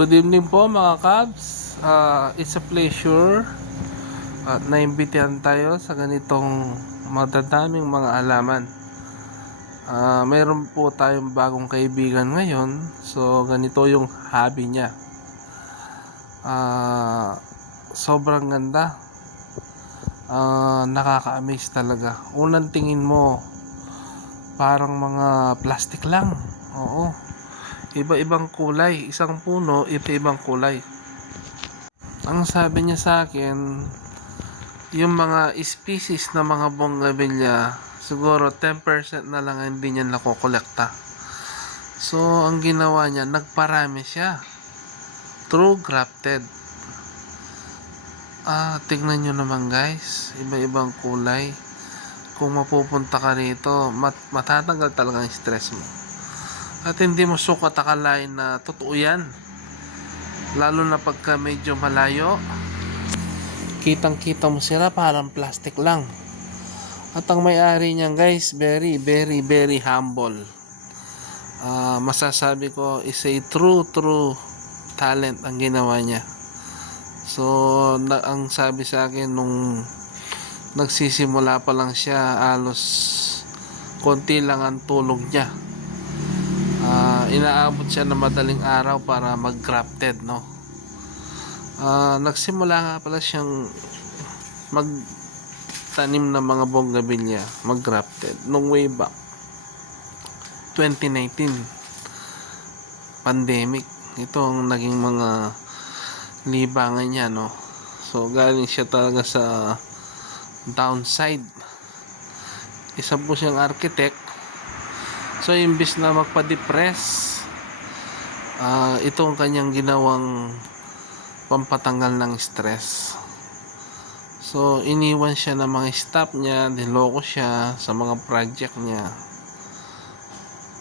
Good evening po mga Cubs. It's a pleasure at naimbitahan tayo sa ganitong madadaming mga halaman. Meron po tayong bagong kaibigan ngayon. So ganito yung hobby niya. Sobrang ganda. Nakaka-amaze talaga. Unang tingin mo parang mga plastic lang. Oo. Iba-ibang kulay, isang puno, iba-ibang kulay. Ang sabi niya sa akin, yung mga species na mga bougainvillea, siguro 10% na lang hindi niya nakokolekta. So, ang ginawa niya, nagparami siya. True grafted. Tignan nyo naman guys, iba-ibang kulay. Kung mapupunta ka rito, matatanggal talaga ang stress mo. At hindi mo sukat akalain na totoo yan. Lalo na pagka medyo malayo, kitang kita mo sila parang plastic lang. At ang may-ari niyan guys, very humble. Masasabi ko is a true talent ang ginawa niya. So ang sabi sa akin nung nagsisimula pa lang siya, halos konti lang ang tulog niya. Inaabot siya ng madaling araw para mag-grafted, no? Nagsimula nga pala siyang magtanim ng mga bougainvillea, mag-grafted nung way back 2019 pandemic. Ito ang naging mga libangan niya, no? So galing siya talaga sa downside. Isa po siyang architect. So imbis na magpa-depress, ito ang kanyang ginawang pampatanggal ng stress. So iniwan siya ng mga staff niya, niloko siya sa mga project niya.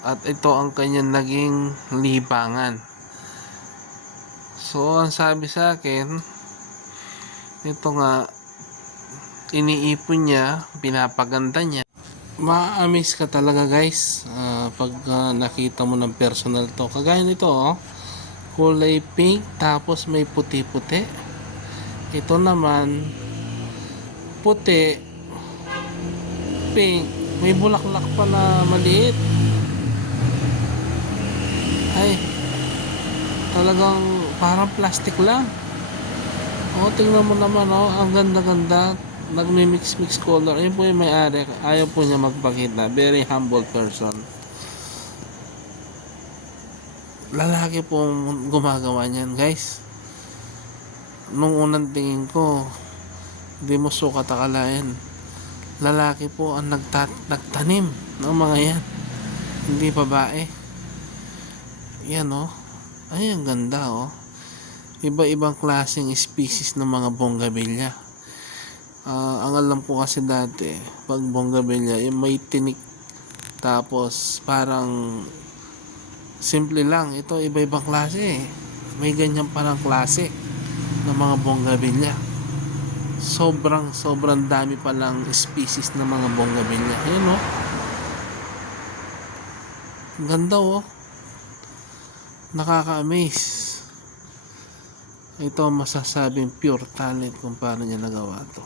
At ito ang kanyang naging libangan. So ang sabi sa akin, ito nga, iniipon niya, pinapaganda niya. Ma-amaze ka talaga guys pag nakita mo ng personal to. Kagaya nito, oh, kulay pink tapos may puti-puti. Ito naman puti, pink, may bulaklak pa na maliit. Ay, talagang parang plastic lang. Oh, tingnan mo naman, oh, ang ganda-ganda. Nagmi-mix color. Ayun po yung may-ari. Ayaw po niya magpakita. Very humble person. Lalaki po gumagawa niyan guys. Nung unang tingin ko, hindi mo sukat akalain. Lalaki po ang nagtanim ng mga yan. Hindi babae. Yan, oh. Ay, ang ganda, oh. Iba-ibang klaseng species ng mga bougainvillea. Ang alam ko kasi dati, pag bougainvillea, yung may tinik, tapos parang simple lang. Ito iba-ibang klase, may ganyan parang klase ng mga bougainvillea. Sobrang dami palang species ng mga bougainvillea. Ayun, oh, ganda, oh, nakaka-amaze. Ito masasabing pure talent kung paano niya nagawa to.